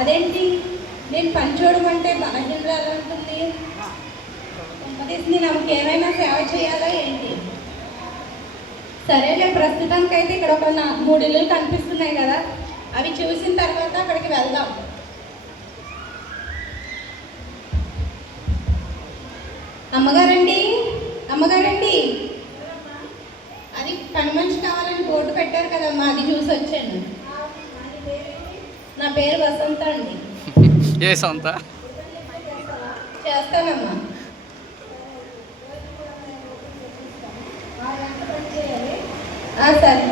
అదేంటి నేను పని చూడమంటే బలహీనలు ఎలా ఉంటుంది? నాకు ఏమైనా సేవ చేయాలా ఏంటి? సరేలే, ప్రస్తుతానికైతే ఇక్కడ ఒక 3 ఇల్లులు కనిపిస్తున్నాయి కదా, అవి చూసిన తర్వాత అక్కడికి వెళ్దాం. అమ్మగారండి, అమ్మగారండి, అది పని మనిషి కావాలని బోర్డు పెట్టారు కదమ్మా, అది చూసి వచ్చాను. నా పేరు వసంత అండి. ఏ సొంత చేస్తానమ్మా. సరే,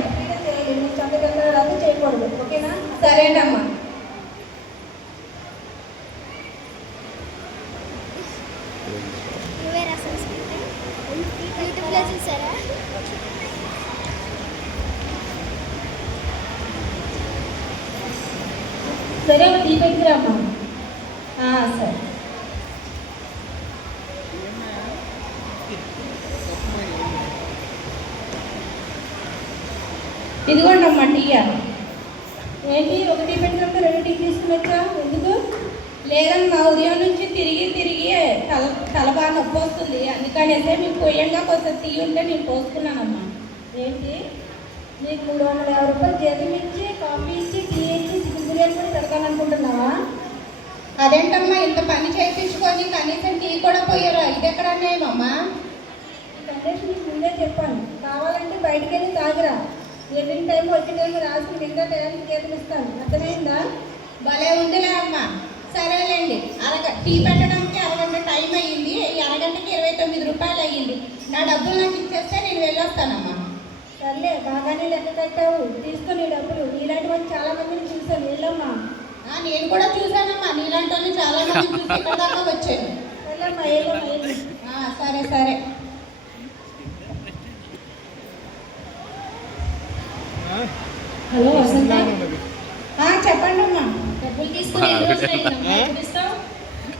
చేయకూడదు, ఓకేనా? సరేనమ్మా. సరే, తీపెట్టుకురామ్మా. సరే, ఇదిగోండి అమ్మా టీయా. ఏంటి, 1 టీ పెట్టుకుంటే 2 టీ తీసుకునొచ్చా? ఎందుకు? లేదమ్మా, ఉదయం నుంచి తిరిగి తల బాగా నొప్పి వస్తుంది, అందుకనేసే మీకు పొయ్యంగా కొంచెం టీ ఉంటే నేను పోసుకున్నానమ్మా. ఏంటి, నీకు 350 రూపాయలు జీతం ఇచ్చి కాఫీ ఇచ్చి టీ ఇచ్చి చికెన్ బిర్యానీ కూడా పెడతాను అనుకుంటున్నావా? అదేంటమ్మా, ఇంత పని చేయించుకొని కనీసం టీ కూడా పోయారా? ఇది ఎక్కడ అన్నాయమ్మా? ఈ కండిషన్ నీకు ముందే చెప్పాను, కావాలంటే బయటికి వెళ్ళి తాగిరా. వెళ్ళిన టైం వచ్చే టైం రాసి మిగతా టైంకి జీతం ఇస్తాను, అర్థమైందా? భలే ఉందిలే అమ్మా. సరేలేండి, టీ పెట్టడానికి అరగంట టైం అయ్యింది, ఈ అరగంటకి 29 రూపాయలు అయ్యింది. నా డబ్బులు నాకు ఇచ్చేస్తే నేను వెళ్ళొస్తానమ్మా. సర్లే, బాగానే లెక్క కట్టావు, తీసుకొని డబ్బులు. నీలాంటి వాళ్ళు చాలా మందిని చూశాను, వెళ్ళమ్మా. నేను కూడా చూశానమ్మా, నీలాంటి వాళ్ళు చాలా మంది చూసి ఇక్కడ దాకా వచ్చాను. వెళ్ళమ్మా, వెళ్ళమ్మా. సరే సరే. హలో వసంత, చెప్పండి అమ్మా. డబ్బులు తీసుకుని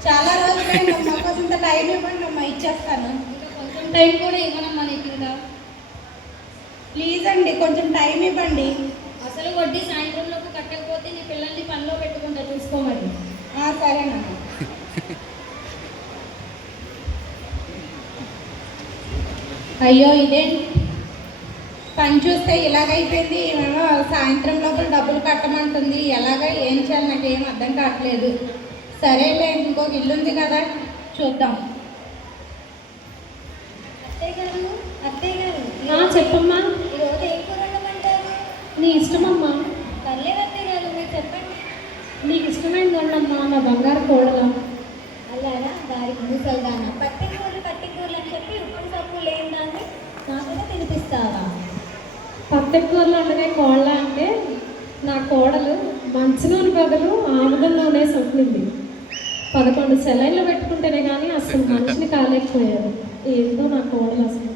చాలా రోజులైందమ్మా, కొంత టైం ఇవ్వండి అమ్మా, ఇచ్చేస్తాను. కొంచెం టైం కూడా ఇవ్వనమ్మా నీకు ఇంకా. ప్లీజ్ అండి, కొంచెం టైం ఇవ్వండి. అసలు వడ్డీ సాయంత్రంలోకి కట్టకపోతే నీ పిల్లల్ని పనిలో పెట్టుకుంటా, చూసుకోమని. సరేనమ్మా. అయ్యో, ఇదేంటి పని చూస్తే ఇలాగైపోయింది. ఏమేమో సాయంత్రం లోపల డబ్బులు కట్టమంటుంది, ఎలాగా ఏం చేయాలి నాకు ఏం అర్థం కావట్లేదు. సరేలే, ఇంకొక ఇల్లు ఉంది కదా, చూద్దాం. అత్తయ్య గారు, చెప్పమ్మా. ఈరోజు ఏం కూర వండమంటారు? నీ ఇష్టమమ్మా. పర్లేదు అత్తయ్య గారు, మీరు చెప్పండి. నీకు ఇష్టమైంది వండమ్మా, నా బంగారు కోడలా. అలాగా, దానికి మూసలుదానా. పట్టి కూరలు అని చెప్పి ఉప్పు సప్పు లేని దాన్ని నాకుగా తినిపిస్తావా? పట్టెకూరలు అంటే కోళ్ళ అంటే నా కోడలు మంచి నూనె బదులు ఆముదం నూనె సొప్పింది. 11 సెలైన్లు పెట్టుకుంటేనే కానీ అసలు మనిషిని కాలేకపోయారు. ఏందో నా కోడలు అసలు.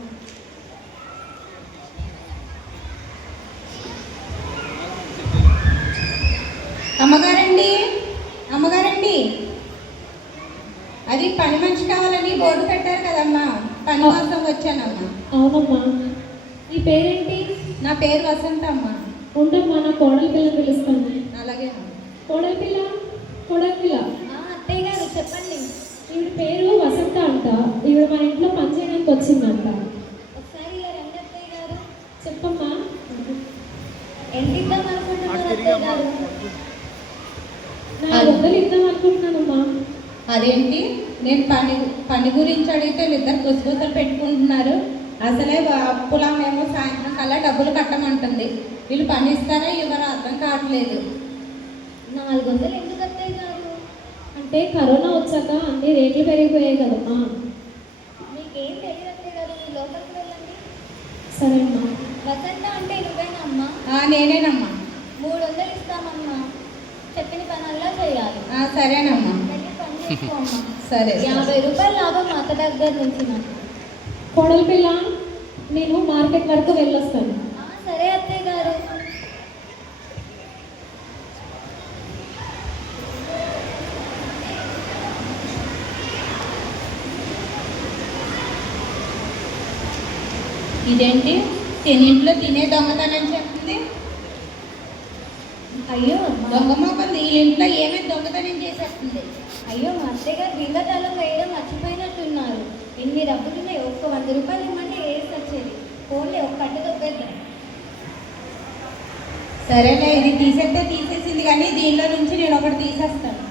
అమ్మగారండి, అమ్మగారండి, అది పని మనిషి కావాలని బోర్డు పెట్టారు కదమ్మా, పని కోసం వచ్చానమ్మా. అవునమ్మా. ఈ పేరేంటి? నా పేరు వసంత అమ్మా. ఉండమ్మా, నా కోడలి పిల్ల పిలుస్తాను. అలాగే. కోడలి పిల్ల, కోడలి పిల్ల. అత్తయ్య గారు చెప్పండి. ఈవిడ పేరు వసంత అంట, ఈవిడ మన ఇంట్లో పని చేయడానికి వచ్చిందంట. ఒకసారి రండి అత్తయ్య గారు. చెప్పమ్మా. ఎంత ఇద్దాం అనుకుంటున్నారు అత్తయ్య గారు? 400 ఇద్దాం అనుకుంటున్నానమ్మా. అదేంటి, నేను పని గురించి అడిగితే ఇద్దరు గుసగుసలు పెట్టుకుంటున్నారు. అసలే అప్పులామేమో సాయంత్రం కల్లా డబ్బులు కట్టమంటుంది. వీళ్ళు పని ఇస్తారా ఇవ్వరా అర్థం కావట్లేదు. 400 ఎందుకు అత్తయ్య గారు? అంటే కరోనా వచ్చాక అన్ని రేట్లు పెరిగిపోయాయి కదమ్మా. మీకేం తెలియదు అత్తయ్య గారు, మీ లోపలికి వెళ్ళండి. సరే అమ్మా. వసంత అంటే నువ్వేనా అమ్మా? నేనేనమ్మా. 300 ఇస్తామమ్మా. చెప్పిన పనల్లా చేయాలి. సరేనమ్మా. వెళ్ళి పని చేసుకోమ్మా. సరే. 50 రూపాయలు లాభం మా అత్త దగ్గర నుంచి నాకు. కోడలి పిల్ల, నేను మార్కెట్ వరకు వెళ్ళొస్తాను. సరే అత్తయ్య గారు. ఇదేంటి తినింట్లో తినే దొంగతనం చెప్తుంది? అయ్యో దొంగ మొక్కలు వీళ్ళింట్లో ఏమేమి దొంగతనం చేసేస్తుంది? అయ్యో మా అత్తయ్య గారు బీరువా తాళం వేయడం మర్చిపోయినట్టున్నారు. ఎన్ని డబ్బులున్నాయి, ఒక్క 100 రూపాయలు ఇవ్వమంటే వేసి వచ్చేది. ఫోన్లే ఒక కట్ట దొబ్బేద్దాం. సరేలే, ఇది తీసేస్తే తీసేసింది కానీ దీనిలో నుంచి నేను ఒకటి తీసేస్తాను.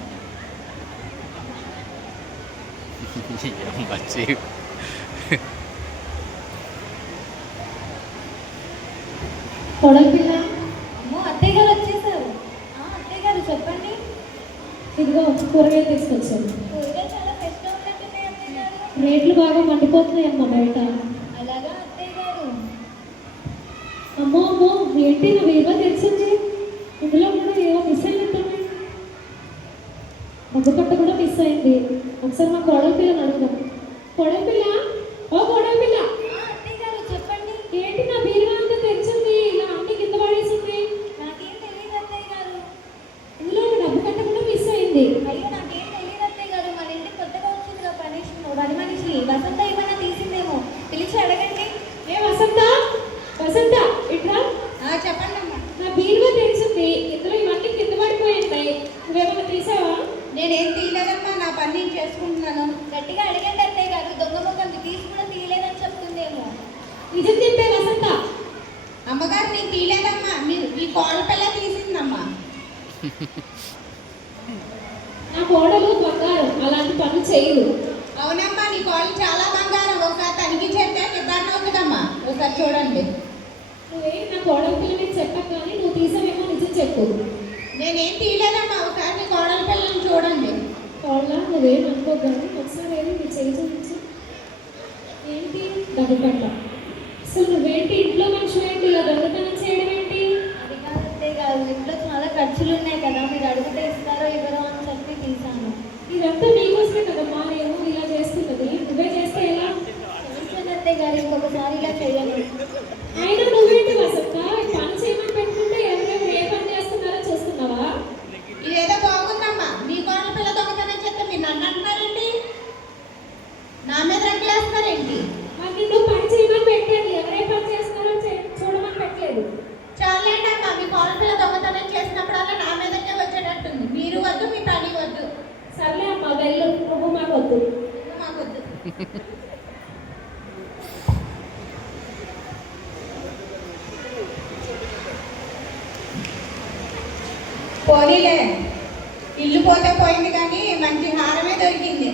కోడలి పిల్ల, అమ్మో అత్తయ్య గారు వచ్చేసారు. అత్తయ్య గారు చెప్పండి. ఇదిగో కూరగాయలు తీసుకొచ్చాను. కూరగాయలు చాలా ఫ్రెష్గా ఉన్నట్టున్నాయి అత్తయ్య గారు. రేట్లు బాగా మండిపోతున్నాయి అమ్మ బయట. అలాగా అత్తయ్య గారు. అమ్మో అమ్మో, ఏంటి నా వేరుగా తెలిసింది? ఇందులో కూడా ఏవో మిస్ అయినట్టున్నాయి. మగ్గు పట్ట కూడా మిస్ అయింది. ఒకసారి మా కోడలి పిల్లని అడుగుదాం. కోడలి పిల్ల, ఓ కోడలి పిల్ల, అత్తయ్య గారు చెప్పండి. ఏంటి నా బీరువా అంతా తెరిచింది, ఇలా అన్ని కింద పడేసింది? నాకేం తెలియదు అత్తయ్య గారు. ఇందులో ఒక డబ్బు కట్ట కూడా మిస్ అయింది. అయ్యో నాకేం తెలియదు అత్తయ్య గారు. మన ఇంటికి కొత్తగా వచ్చిందిగా పని మనిషి వసంత ఏమైనా తీసిందేమో. పిలిచి అడగండి. ఏ వసంత, వసంత ఇట్రా. చెప్పండి అమ్మా. నా బీరువా తెరిచింది, ఇందులో ఇవన్నీ కింద పడిపోయింది. నువ్వేమన్నా తీసావా? నేనేం తీయలేదమ్మా, నా పని నేను చేసుకుంటున్నాను. గట్టిగా అడగండి అత్తయ్య గారు. దొంగ మొక్కలు తీసి కూడా తీయలేదని చెప్తుందేమో. నిజం చెప్పే వసంత. అమ్మగారు నేను తీయలేదమ్మా, మీ కోడల పిల్ల తీసిందమ్మా. నా కోడలు బంగారం, అలాంటి పనులు చేయదు. అవునమ్మా, నీ కోడలు చాలా బంగారం. ఒకసారి తనిఖీ చేస్తే నిబ్బారణ అవుతుందమ్మా. ఒకసారి చూడండి. నువ్వే నా కోడల పిల్లని చెప్పక కానీ నువ్వు తీసావేమో నిజం చెప్పు. నేనేం తీయలేదమ్మా, ఒకసారి నీ కోడల పిల్లని చూడండి. కోడల నువ్వేం అనుకోగాని ఒకసారి ఏది నీ చేయి చూపించు. ఏంటి డబ్బు పట్ల? అసలు నువ్వేంటి ఇంట్లో మనిషి ఏంటి ఇలా దొంగతనం చేయడం ఏంటి? అది కాదు అత్తయ్య గారు. ఇంట్లో చాలా ఖర్చులు ఉన్నాయి కదా, మీరు అడిగితే ఇస్తారో ఇవ్వరో అని చెప్పి తీసాను. ఇదంతా నీకోసమే కదమ్మా నేను ఇలా చేస్తున్నది. నువ్వే చేస్తే ఎలా? క్షమించండి అత్తయ్య గారు, ఇంకొకసారి ఇలా చేయలేదు. అయినా నువ్వేంటి వసంత, పని చేయమని పెట్టుకుంటే ఎవరెవరు ఏ పని చేస్తున్నారో చూస్తున్నావా? ఇదేదో బాగుందమ్మా. మీ కోడల పిల్ల దొంగతనం చేస్తే మీరు నన్ను అంటున్నారేంటి? నా మీద రంగులేస్తున్నారేంటి? మరి నిన్ను పని చేయమని పెట్టాను, ఎవరే పని చేస్తున్నారో చూడమని పెట్టలేదు. చాలేండి అమ్మా, మీ కోడల పిల్ల దొంగతనం చేసినప్పుడల్లా నా మీదకే వచ్చేటట్టుంది. మీరు వద్దు, మీ పని వద్దు. సర్లే అమ్మా వెళ్ళు, నువ్వు మాకు వద్దు. మాకొద్దు. పోనీలే, ఇల్లు పోతే పోయింది కానీ మంచి హారమే దొరికింది.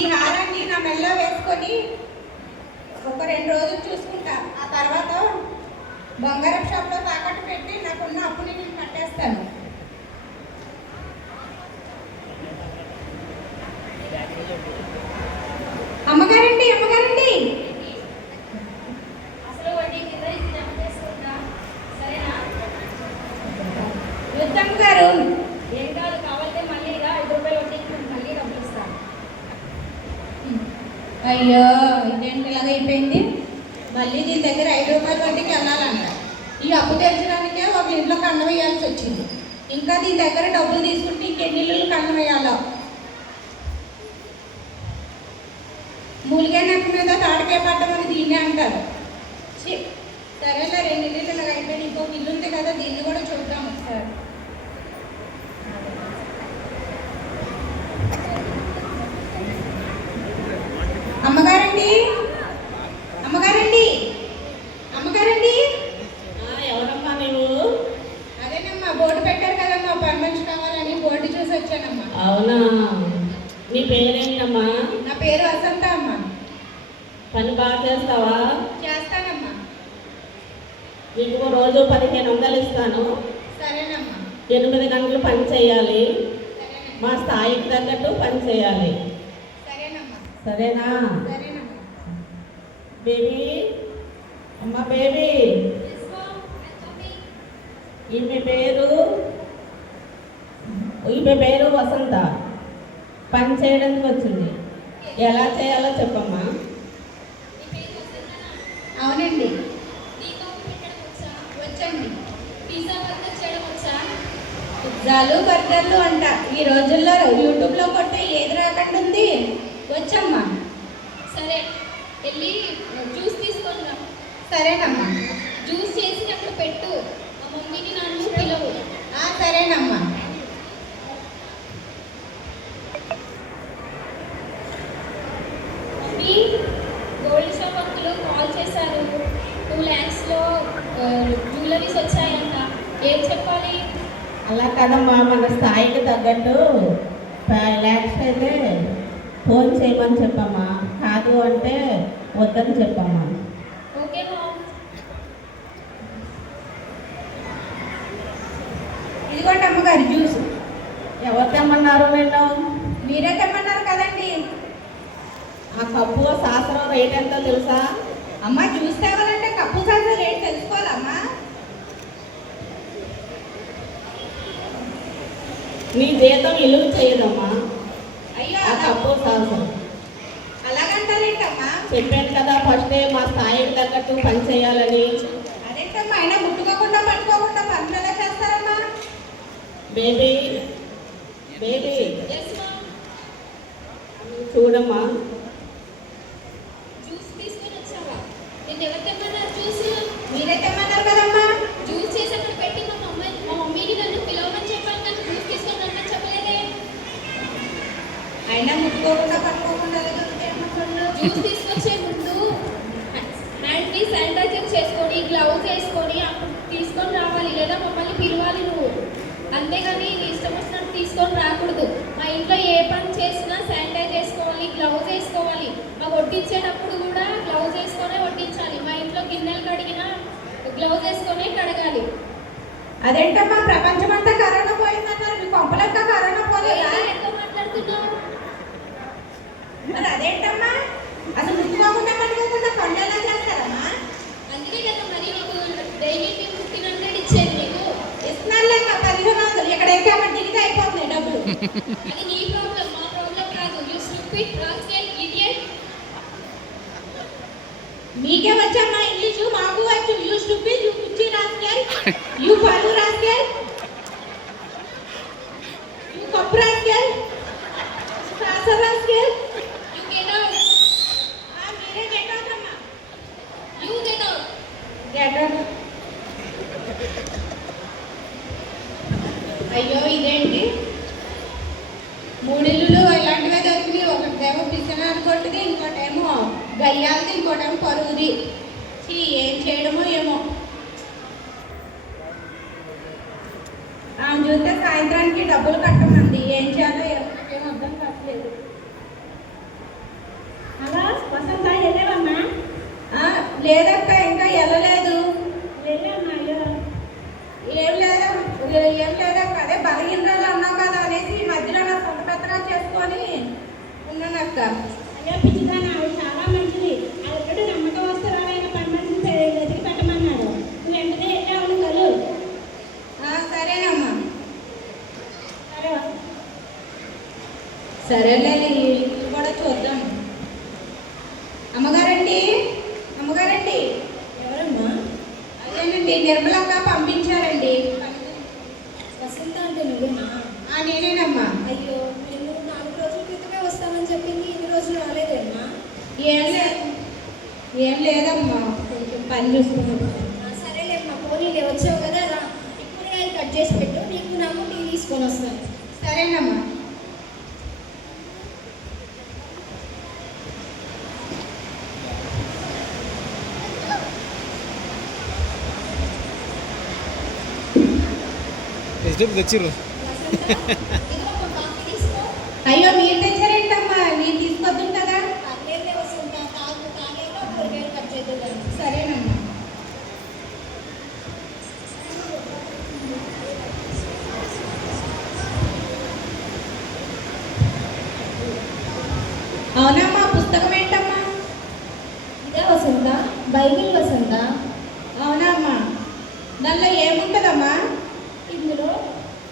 ఈ హారాన్ని నా మెల్లో వేసుకొని ఒక 2 రోజులు చూసుకుంటా. ఆ తర్వాత బంగారం షాప్లో తాకట్టు పెట్టి నాకున్న అప్పుని నేను కట్టేస్తాను. అమ్మగారండి, అమ్మగారండి, అసలు వడ్డీ కింద ఇది జమ చేసుకుంటా, సరేనా? యుద్ధం గారు, ఏం కాదు, కావాలంటే మళ్ళీ 5 రూపాయలు వడ్డీకి మళ్ళీ డబ్బులు ఇస్తాను. అయ్యో ఇదేంటి ఇలాగ అయిపోయింది. మళ్ళీ దీని దగ్గర 5 రూపాయల వడ్డీకి వెళ్ళాలంట. ఈ అప్పు తెచ్చడానికే ఒక ఇంట్లో కన్నం వేయాల్సి వచ్చింది. ఇంకా దీని దగ్గర డబ్బులు తీసుకుంటే ఇంకెన్ని ఇళ్ళు కన్నం వేయాలో. మూలిగా నెక్క మీద తాడకాయ పడ్డమని దీన్నే అంటారు. సరేలే, 2 ఇల్లు ఇలాగ అయిపోయింది. ఇంకొక ఇల్లు ఉంది కదా, దీన్ని కూడా చూద్దాం ఒకసారి. అమ్మగారండి, అమ్మగారండి, అమ్మగారండి. ఎవరమ్మా నువ్వు? అదేనమ్మా, బోర్డు పెట్టారు కదమ్మా, పని మనిషి కావాలని బోర్డు చూసి వచ్చానమ్మా. అవునా, నీ పేరేంటమ్మా? నా పేరు వసంత అమ్మా. పని బాగా చేస్తావా? చేస్తానమ్మా. నీకు రోజు 1500 ఇస్తాను. సరేనమ్మా. 8 గంటలు పని చేయాలి. సరేనమ్మా. మా స్థాయికి తగ్గట్టు పని చేయాలి. సరేనమ్మా. సరేనా? సరేనమ్మా. బేబీ, అమ్మ బేబీ, ఈమె పేరు వసంత. పని చేయడానికి వచ్చింది. ఎలా చేయాలో చెప్పమ్మా. అవునండి, వచ్చండి. పిజ్జా బర్గర్ చేయడం వచ్చా? పిజ్జాలు బర్గర్లు అంట. ఈ రోజుల్లో యూట్యూబ్లో కొట్టే ఏది రాకుండా ఉంది. వచ్చమ్మా. సరే, వెళ్ళి జ్యూస్ తీసుకొని రా. సరేనమ్మా. జ్యూస్ చేసి అక్కడ పెట్టు. మా మమ్మీని నన్ను పిలవు. సరేనమ్మా. Mummy, gold shop uncle call చేశారు. 2 lakhsలో జ్యువెలరీస్ వచ్చాయంట. ఏం చెప్పాలి? అలా కదమ్మా, మన స్థాయికి తగ్గట్టు 5 lakhs అయితే ఫోన్ చేయమని చెప్పమ్మా. కాదు అంటే వద్దని చెప్పమ్మా. Okay ma'am. ఇదిగోండి అమ్మగారు జ్యూస్. ఎవరు తెమ్మన్నారు నిన్ను? మీరే తెమ్మన్నారు కదండి. ఆ కప్పు శాస్త్రం రేట్ ఎంతో తెలుసా? అమ్మ, జ్యూస్ తేవాలంటే కప్పు సాజు రేట్ తెలుసుకోవాలమ్మా. నీ జీతం విలువ చేయదమ్మా. అయ్యో, ఆ కప్పు శాస్త్రం అలాగంటారేంటమ్మా? చెప్పాను కదా ఫస్టే మా స్థాయికి తగ్గట్టు పని చేయాలని. అదేంటమ్మా, అయినా ముట్టుకోకుండా పట్టుకోకుండా పనులు ఎలా చేస్తారమ్మా? Baby yes ma'am. చూడమ్మా. జ్యూస్ తీసుకొని వచ్చావా? నేను ఎవరు తెమ్మన్నారు జ్యూస్? మీరే తెమ్మన్నారు కదమ్మా. జ్యూస్ చేసి అక్కడ పెట్టి మా మమ్మీని నన్ను పిలవమని చెప్పాను, కానీ జ్యూస్ తీసుకొని రమ్మని చెప్పలేదే. అయినా ముట్టుకోకుండా పట్టుకోకుండా ఎలా దొరుకుతాయమ్మా పనులు? జ్యూస్ తీసుకొచ్చే ముందు హ్యాండ్కి శానిటైజర్ చేసుకొని గ్లౌజ్ వేసుకొని అప్పుడు తీసుకొని రావాలి, లేదా మమ్మల్ని పిలవాలి నువ్వు. అంతేగాని నీ ఇష్టం వచ్చినట్టు తీసుకొని రాకూడదు. మా ఇంట్లో ఏ పని చేసినా శానిటైజ్ చేసుకోవాలి, గ్లౌజ్ వేసుకోవాలి. మాకు వడ్డించేటప్పుడు కూడా గ్లౌజ్ వేసుకొనే వడ్డించాలి. మా ఇంట్లో గిన్నెలు కడిగినా గ్లౌజ్ వేసుకొనే కడగాలి. అదేంటమ్మా, ప్రపంచమంతా కరోనా పోయిందన్నారు, మీ కొంపలంతా కరోనా పోలేదా? ఎంతో మాట్లాడుతున్నావు. మరి అదేంటమ్మా, అసలు ముట్టుకోకుండా పట్టుకోకుండా పనులు ఎలా చేస్తారమ్మా? అందుకే కదా మరి నీకు డైలీ మేము 1500 ఇచ్చేది నీకు. ఇస్తున్నారులేమ్మా 1500. ఎక్కడైతే అక్కడ దిగితే అయిపోతుంది డబ్బులు. అది నీ ప్రాబ్లం, మా ప్రాబ్లం కాదు. You stupid rascal idiot. మీకే వచ్చమ్మా ఇంగ్లీషు, మాకు వచ్చు. యూ స్టూపిడ్, యూ కుర్చీ రాస్కెల్, యూ పళ్ళు rascal, you cup rascal, saucer rascal. You get out. మీరే గెట్ అవుట్ అమ్మా. You get out. Get out. అయ్యో, ఇదేంటి 3 ఇల్లులు ఇలాంటివే దొరికినాయి. ఒకటేమో పిచ్చనాడు కొట్టుది, ఇంకోటేమో గయ్యాలది, ఇంకోటేమో పరుగుది. ఏం చేయడమో ఏమో. ఆమె చూస్తే సాయంత్రానికి డబ్బులు కట్టమంది. ఏం చేయాలో ఏం అర్థం కావట్లేదు. అలా వసంత వెళ్ళావమ్మా? లేదక్క, ఇంకా వెళ్ళలేదు. వెళ్ళామ్మా. అయ్యో, ఏం లేదక్క. అదే బలహీనరాలు అన్నావు కదా అనేసి ఈ మధ్యలో నా సొంత పెత్తనాలు చేసుకొని ఉన్నానక్క. అయ్యో పిచ్చిదానా, ఆవిడ చాలా మంచిది. ఆవిడ నమ్మకం వస్తారైన పని మనిషిని వెతికి పెట్టమన్నాడు. నువ్వు వెంటనే వెళ్ళి ఆవిడ కలు. సరేనమ్మా. సరే. సరేలే, ఇల్లు కూడా చూద్దాం. అమ్మగారండి. ఎవరమ్మా? అదేనండి, నిర్మలక్క పంపించారండి. వసంత అంటే నువ్వేనా? నేనేనమ్మా. అయ్యో, నేను 4 రోజుల క్రితమే వస్తామని చెప్పింది, ఇన్ని రోజులు రాలేదమ్మా. ఏం లేదమ్మా, కొంచెం పని చూసుకున్నాం. సరేలేమ్మా, పోనీలే, వచ్చావు కదా రా. ఇప్పుడే అది కట్ చేసి పెట్టు, నీకు నాకు టీ తీసుకొని వస్తాను. సరేనమ్మా. తెచ్చిర్రు. ఇదిగో మా కాఫీ తీసుకో. అయ్యో, మీరు తెచ్చారేంటమ్మా? నేను తీసుకొద్దు కదా. పర్లేదులే వసంత, తాగాక కూరగాయలు కట్ చేద్దాం. సరేనమ్మా. అవునమ్మా, పుస్తకం ఏంటమ్మా? ఇదే వసంత, బైబిల్ వసంత. అవునమ్మా. దానిలో ఏముంటుందమ్మా? ఇందులో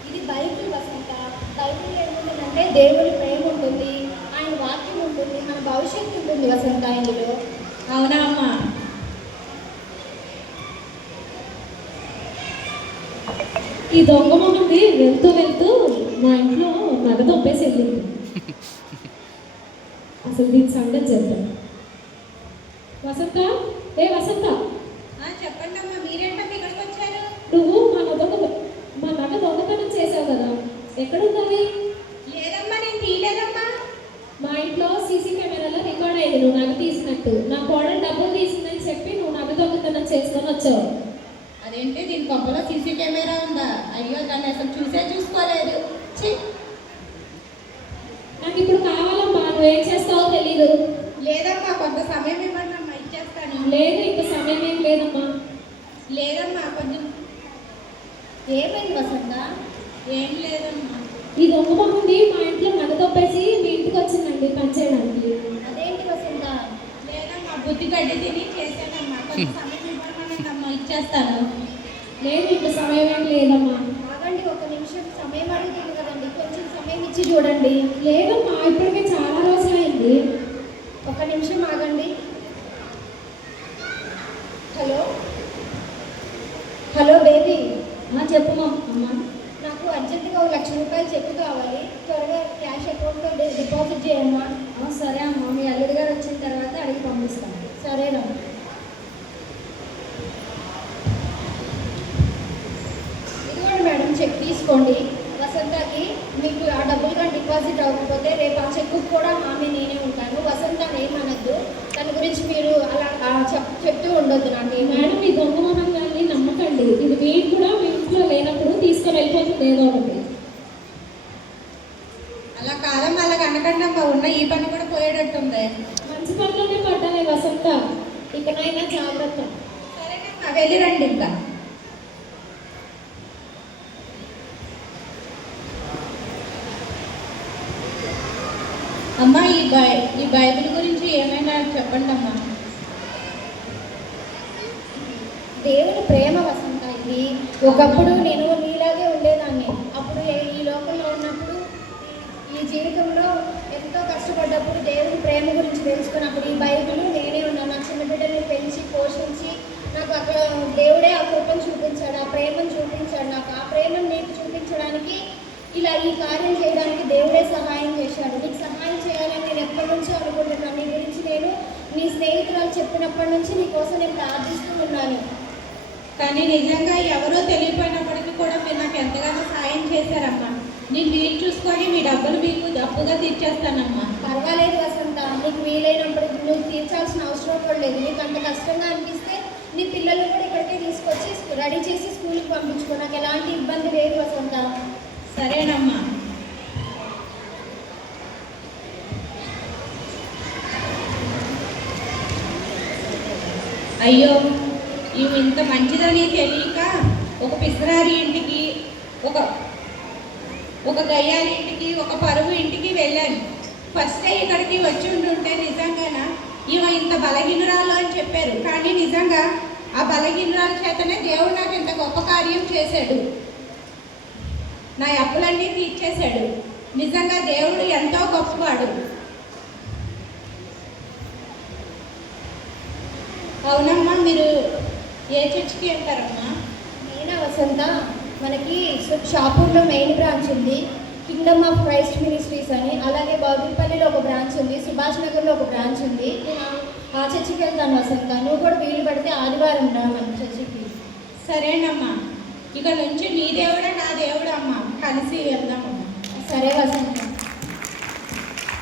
ఇది బైబిల్ వసంత. బైబిల్ ఏముంటుందంటే దేవుని ప్రేమ ఉంటుంది, ఆయన వాక్యం ఉంటుంది, మన భవిష్యత్తు ఉంటుంది వసంత ఇందులో. అవునా అమ్మా? ఈ దొంగ మొహంది వెళ్తూ వెళ్తూ మా ఇంట్లో నగ దొబ్బేసి వెళ్ళింది. అసలు దీని సంగతి చెప్తాం. వసంత, ఏ వసంత, చెప్పండి అమ్మా, మీరేంటమ్మా ఇక్కడికి వచ్చారు? నువ్వు మా నగ దొంగతనం చేసావు కదా, ఎక్కడుంది? లేదమ్మా, నేను తీయలేదమ్మా. మా ఇంట్లో సీసీ కెమెరాలో రికార్డ్ అయింది నువ్వు నగ తీసినట్టు. నా కోడలు డబ్బులు తీసిందని చెప్పి నువ్వు నగ దొంగతనం చేసుకొని వచ్చావు. అదేంటి, దీని కొంపలో సీసీ కెమెరా ఉందా? అయ్యో, దాన్ని అసలు చూసుకోలేదు. ఛీ! నాకు ఇప్పుడు కావాలమ్మా, నువ్వేం చేస్తావో తెలీదు. లేదమ్మా, కొంత సమయం ఇవ్వండి అమ్మా, ఇచ్చేస్తాను. లేదు, ఇంక సమయం ఏం లేదమ్మా. లేదమ్మా, కొంచెం. ఏమైంది వసంత? ఏం లేదమ్మా. ఈ దొంగ మొహంది మా ఇంట్లో నగ దొబ్బేసి మీ ఇంటికి వచ్చిందండి పని చేయడానికి. అదేంటి వసంత? లేదమ్మా, బుద్ధి గడ్డి తిని చేశానమ్మా. కొంచెం సమయం ఇవ్వమనండి అమ్మా, ఇచ్చేస్తాను. లేదు, ఇంక సమయం ఏం లేదమ్మా. ఆగండి, ఒక నిమిషం. సమయం అడుగుతుంది కదండి, కొంచెం సమయం ఇచ్చి చూడండి. లేదమ్మా, ఇప్పటికే చాలా రోజులైంది. ఒక నిమిషం ఆగండి. Hello hello baby. చెప్పమ్మా అమ్మా. నాకు అర్జెంటుగా 1,00,000 రూపాయలు చెక్ కావాలి, త్వరగా క్యాష్ అకౌంట్లో డిపాజిట్ చేయమ్మా. సరే అమ్మా, మీ అల్లుడి గారు వచ్చిన తర్వాత అడిగి పంపిస్తాను. సరేనా? ఇదిగోండి మేడం, చెక్ తీసుకోండి. వసంతకి మీకు ఆ డబ్బులు కానీ డిపాజిట్ అవ్వకపోతే రేపు ఆ చెక్కు కూడా హామీ నేనే ఉంటాను. వసంత ఏమనద్దు, దాని గురించి మీరు అలా చెప్తూ ఉండొద్దు నాకు. మేడం, ఈ దొంగ మొహం గారిని నమ్మకండి. ఇది మీకు కూడా మీ ఇంట్లో లేనప్పుడు తీసుకొని వెళ్ళిపోతుంది ఏదో ఒకటి. అలా కాదమ్మా, అలా అనకండి అమ్మా, ఉన్న ఈ పని కూడా పోయేటట్టుంది. మంచి పనిలోనే పడ్డానే వసంత, ఇకనైనా జాగ్రత్త. సరేనమ్మా, వెళ్ళి రండి ఇంకా. అమ్మా, ఈ బైబిల్ గురించి ఏమైనా చెప్పండి అమ్మా. దేవుని ప్రేమ వసంత ఇది. ఒకప్పుడు నేను నీలాగే ఉండేదాన్ని. అప్పుడు ఈ లోకంలో ఉన్నప్పుడు, ఈ జీవితంలో ఎంతో కష్టపడ్డప్పుడు దేవుని ప్రేమ గురించి తెలుసుకున్నప్పుడు ఈ బైబిల్ నేనే ఉన్నాను. నా చిన్న బిడ్డల్ని పెంచి పోషించి నాకు అక్కడ దేవుడే ఆ కృపను చూపించాడు, ఆ ప్రేమను చూపించాడు. నాకు ఆ ప్రేమను నీకు చూపించడానికి, ఇలా ఈ కార్యం చేయడానికి దేవుడే సహాయం చేశాడు. నీకు సహాయం చేయాలని నేను ఎప్పటి నుంచో అనుకుంటున్నాను. నీ గురించి నేను నీ స్నేహితురాలు చెప్పినప్పటి నుంచి నీ కోసం నేను ప్రార్థిస్తూ ఉన్నాను. కానీ నిజంగా ఎవరో తెలియపోయినప్పటికీ కూడా మీరు నాకు ఎంతగానో సాయం చేశారమ్మా. నేను వీలు చూసుకొని మీ డబ్బులు మీకు అప్పుగా తీర్చేస్తానమ్మా. పర్వాలేదు వసంత, నీకు వీలైనప్పుడు నువ్వు తీర్చాల్సిన అవసరం కూడా లేదు. నీకు అంత కష్టంగా అనిపిస్తే నీ పిల్లలు కూడా ఇక్కడికే తీసుకొచ్చి రెడీ చేసి స్కూల్కి పంపించుకో. నాకు ఎలాంటి ఇబ్బంది లేదు వసంత. సరేనమ్మా. అయ్యో, ఇవి ఇంత మంచిదని తెలియక ఒక పిసరారి ఇంటికి, ఒక గయ్యాలి ఇంటికి, ఒక పరువు ఇంటికి వెళ్ళాను. ఫస్ట్ ఇక్కడికి వచ్చి ఉంటుంటే నిజంగానా ఇవి ఇంత బలహీనురాలు అని చెప్పారు. కానీ నిజంగా ఆ బలహీనురాల చేతనే దేవుడు నాకు ఇంత గొప్ప కార్యం చేశాడు. నా అప్పులన్నీ తీర్చేశాడు. నిజంగా దేవుడు ఎంతో గొప్పవాడు. అవునమ్మా, మీరు ఏ చర్చికి వెళ్తారమ్మా? నేనా వసంత, మనకి షాపూర్లో మెయిన్ బ్రాంచ్ ఉంది, కింగ్డమ్ ఆఫ్ క్రైస్ట్ మినిస్ట్రీస్ అని. అలాగే బాగుపల్లిలో ఒక బ్రాంచ్ ఉంది, సుభాష్ నగర్లో ఒక బ్రాంచ్ ఉంది. నేను ఆ చర్చికి వెళ్తాను వసంత. నువ్వు కూడా వీలు పడితే ఆదివారం రా మన చర్చికి. సరేనమ్మా, ఇక నుంచి నీ దేవుడే నా దేవుడు అమ్మా, కలిసి వెళ్దామమ్మా. సరే వసంత.